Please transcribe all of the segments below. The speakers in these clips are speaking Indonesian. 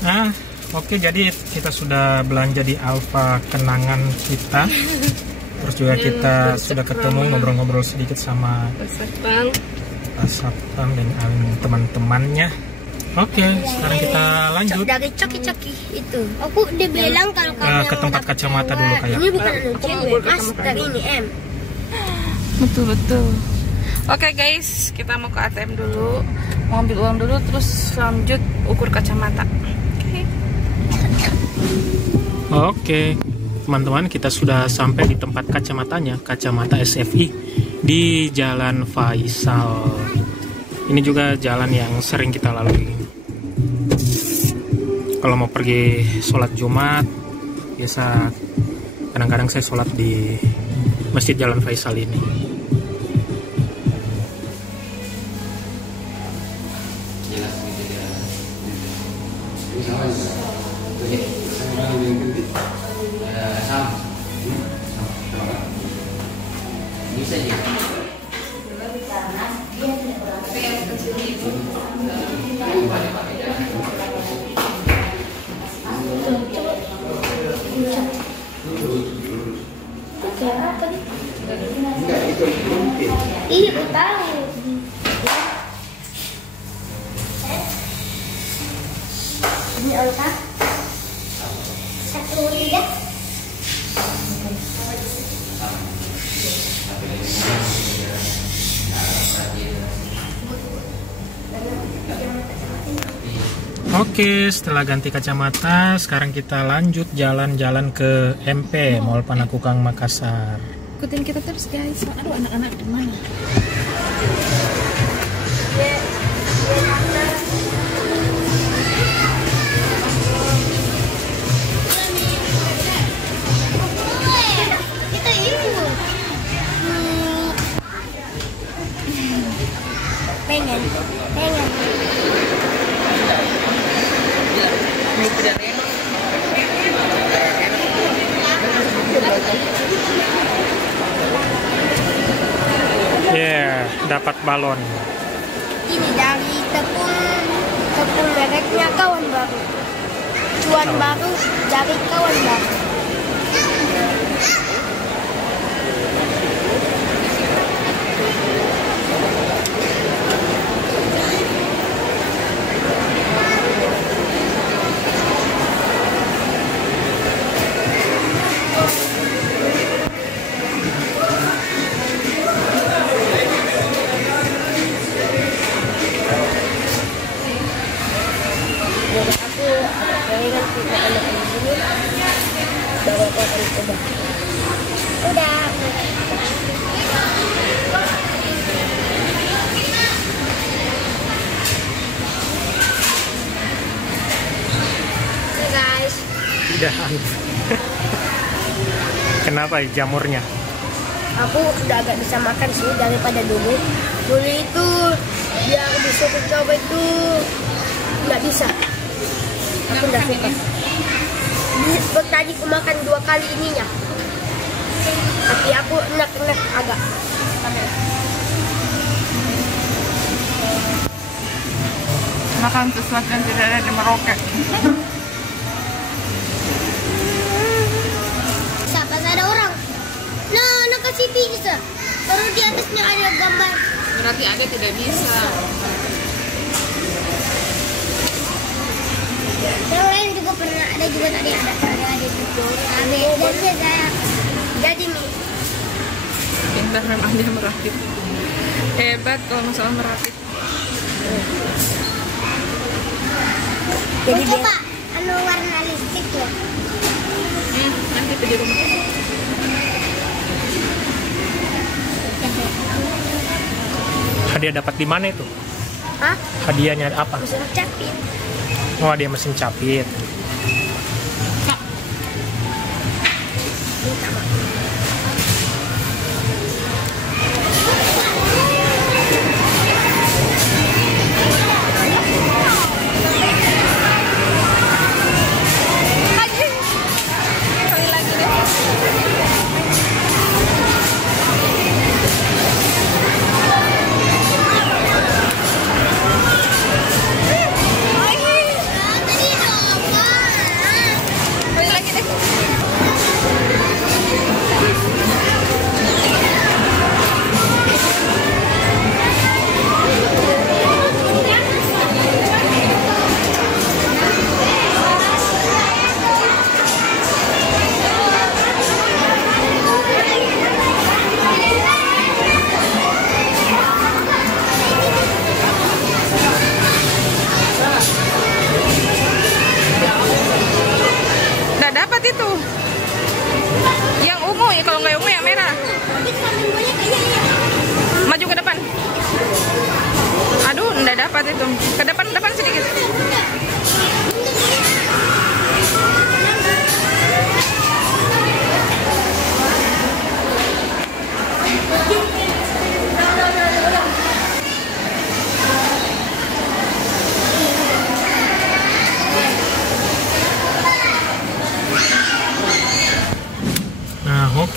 Nah, oke, jadi kita sudah belanja di Alfa kenangan kita. Terus juga kita sudah ketemu ngobrol-ngobrol sedikit sama Pak Satpam dan teman-temannya. Oke, sekarang kita lanjut. Dari coki-coki itu. Aku dibilang kalau kamu ke tempat kacamata dulu kayak. Ini bukan cewek, Mas, dari ini M. Betul. Oke guys, kita mau ke ATM dulu, mau ambil uang dulu, terus lanjut ukur kacamata. Oke, teman-teman, kita sudah sampai di tempat kacamatanya, kacamata SFI di Jalan Faisal. Ini juga jalan yang sering kita lalui. Kalau mau pergi sholat Jumat, biasa kadang-kadang saya sholat di Masjid Jalan Faisal ini. Iya, aku tahu. Ini Olga. 1 lihat. Oke, setelah ganti kacamata, sekarang kita lanjut jalan-jalan ke MP, Mall Panakukang Makassar. Ikutin kita terus guys. Aduh, anak-anak di mana? Kita itu. Pengen. Dapat balon. Ini dari tepung mereknya kawan baru. Cuan baru dari kawan baru. Udah. Guys. Udah. Kenapa jamurnya? Aku udah agak bisa makan sih daripada dulu. Dulu itu biar disuruh coba itu nggak bisa. Aku udah suka. Tadi aku makan 2 kali ininya. Tapi aku enak-enak agak. Makan sesuatu yang tidak ada di Merauke. Pas ada orang. Nah, nak kasih pizza. Baru di atasnya ada gambar. Berarti Aga tidak bisa. Yang lain juga pernah ada juga tadi ada juga. Dan saya jadi nih. Pintar memang dia merakit. Hebat kalau masalah merakit. Jadi coba anu warna listrik ya. Nanti di rumah. Hadiah dapat di mana itu? Hah? Hadiahnya apa? Mesin capit. Oh, dia mesin capit.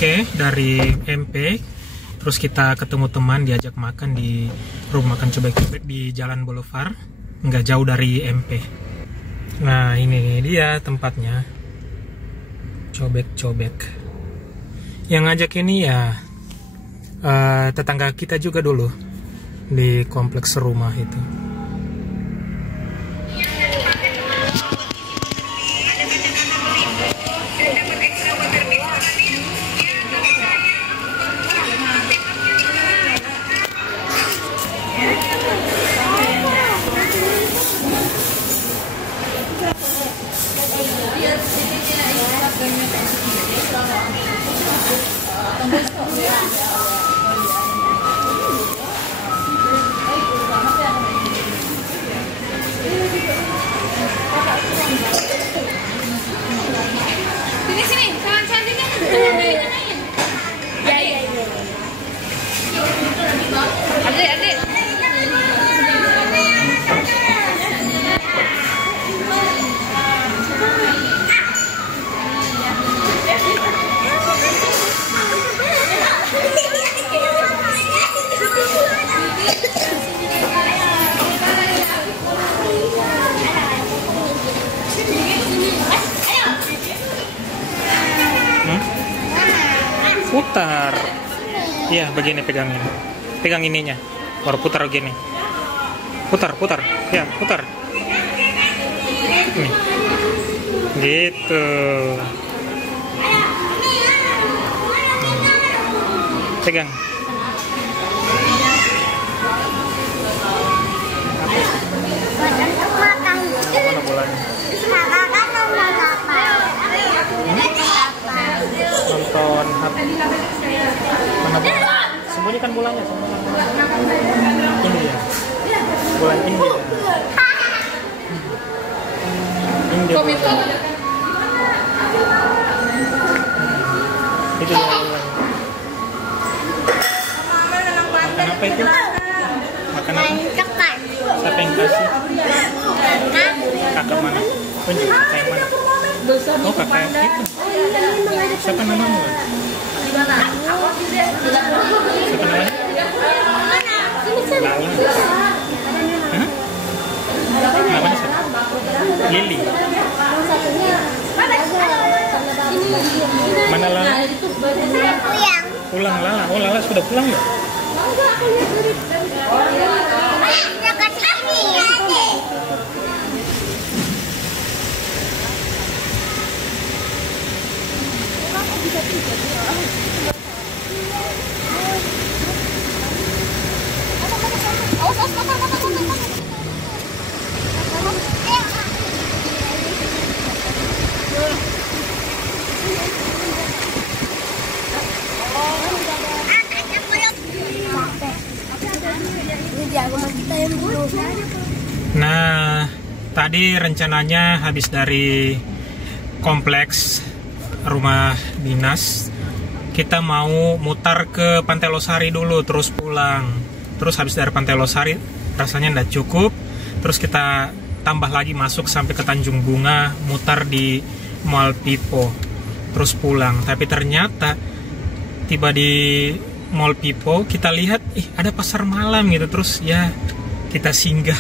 Oke, dari MP terus kita ketemu teman, diajak makan di rumah makan cobek-cobek di Jalan Boulevard, nggak jauh dari MP. Nah, ini dia tempatnya, cobek-cobek. Yang ngajak ini ya tetangga kita juga dulu di kompleks rumah itu. Sini, cantiknya. Adik. Putar. Iya, begini pegangnya. Pegang ininya. Baru putar begini. Putar. Ya, putar. Nih. Gitu. Pegang. Mana bolanya? Nonton HP. Mana bola? Sembunyikan bolanya, Ini ya. Bola ini ya. Ini dia bolanya. Itu dia bolanya. Makan apa itu? Makan apa? Siapa yang kasih? Kakak mana? Tunjuk kakak yang mana? Oh, kakak yang itu. Siapa namamu? Siapa namanya? Hah? Namanya siapa? Lili. Mana Lala? Pulang Lala. Oh, Lala sudah pulang ya? Nah, tadi rencananya habis dari kompleks rumah dinas, kita mau mutar ke Pantai Losari dulu, terus pulang. Terus habis dari Pantai Losari rasanya nggak cukup, terus kita tambah lagi masuk sampai ke Tanjung Bunga, mutar di Mall Pipo, terus pulang. Tapi ternyata tiba di Mall Pipo, kita lihat ada pasar malam gitu, terus ya kita singgah